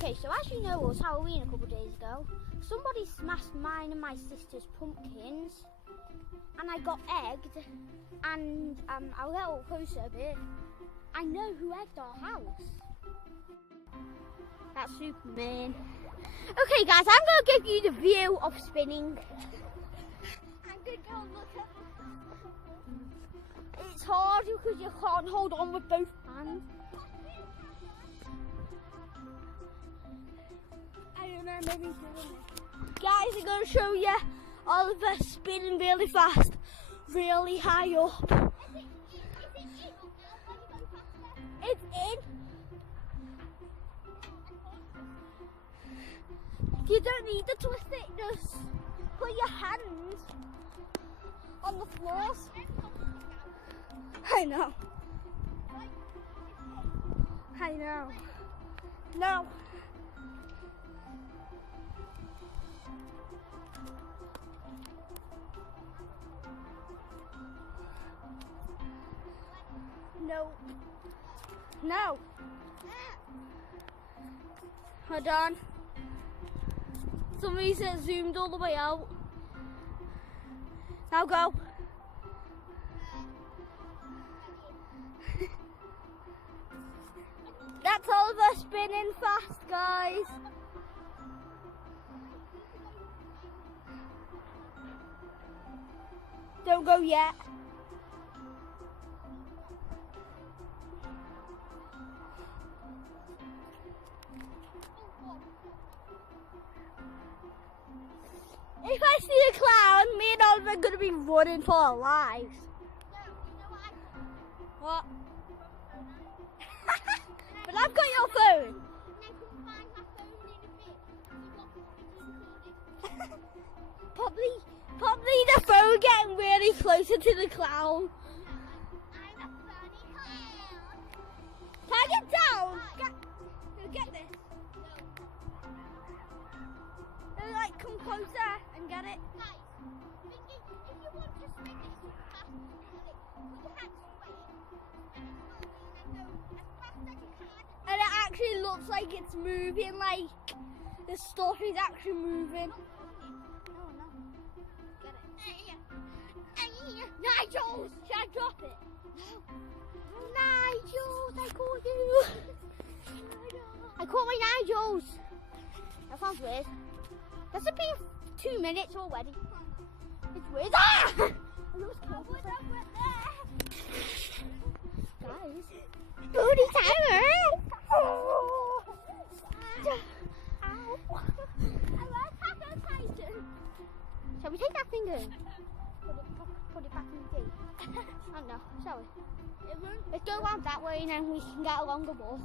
Okay, so as you know, it was Halloween a couple of days ago. Somebody smashed mine and my sister's pumpkins, and I got egged. And a little closer a bit, I know who egged our house. That's Superman. Okay, guys, I'm gonna give you the view of spinning. I'm gonna go look at. It's hard because you can't hold on with both hands. I remember me doing it. Guys, I'm going to show you Oliver spinning really fast, really high up. It's in. You don't need to twist it, just put your hands on the floors. I know. I know. No. No. No. Hold on. Somebody said zoomed all the way out. Now go. That's Oliver spinning fast, guys. Don't go yet. If I see a clown, me and Oliver are going to be running for our lives. No, you know what? What? But I've got your phone. Probably the phone getting really closer to the clown. I'm a funny clown. Can I get down? Get this. No. Like come closer and get it. Guys, if you want to spin this fast, put your hands away and go as fast as you can. And it actually looks like it's moving, like the stuff is actually moving. No. Get it. Nigel! Should I drop it? No. Nigel! I caught you! I caught my Nigels! That sounds weird. That's been 2 minutes already. It's weird. Ah! Guys. Booty timer! Oh. Ow. I want to attack a Titan. Shall we take that finger? Put it back in the gate. I don't know, shall we? Let's go around that way and then we can get along the wall.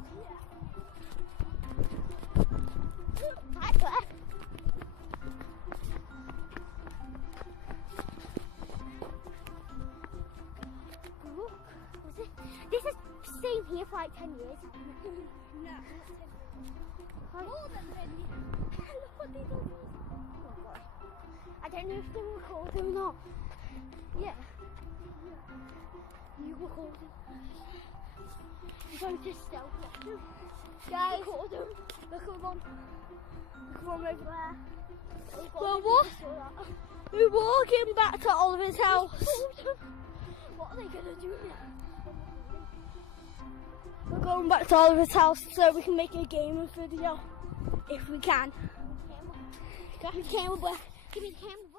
Hi, Claire. Look, this has stayed here for like 10 years. No, more than 10 years. Look what these are. Oh God. I don't know if they record them or not. Yeah. You record them. I'm going to stealth them. Guys, record them. Look at them. Look at them over there. We're walking back to Oliver's house. What are they going to do now? We're going back to Oliver's house so we can make a gaming video. If we can. Give me the camera back. Give me the camera back.